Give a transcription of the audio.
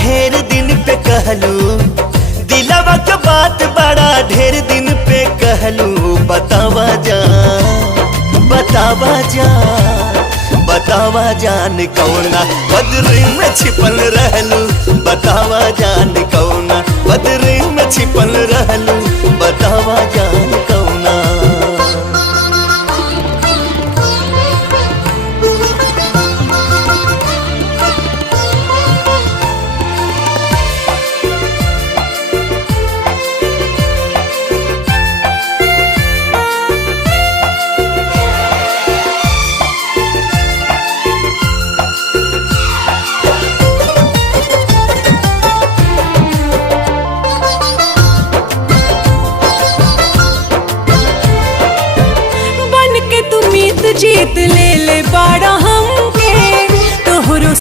ढेर दिन पे कहलू, दिलवा के बात बड़ा ढेर दिन पे कहलू। बतावा जान, बतावा जान, बतावा जान कौना बदरी में छिपल रहलू। बतावा जान कौना बदरी में छिपल रहलू। बतावा जान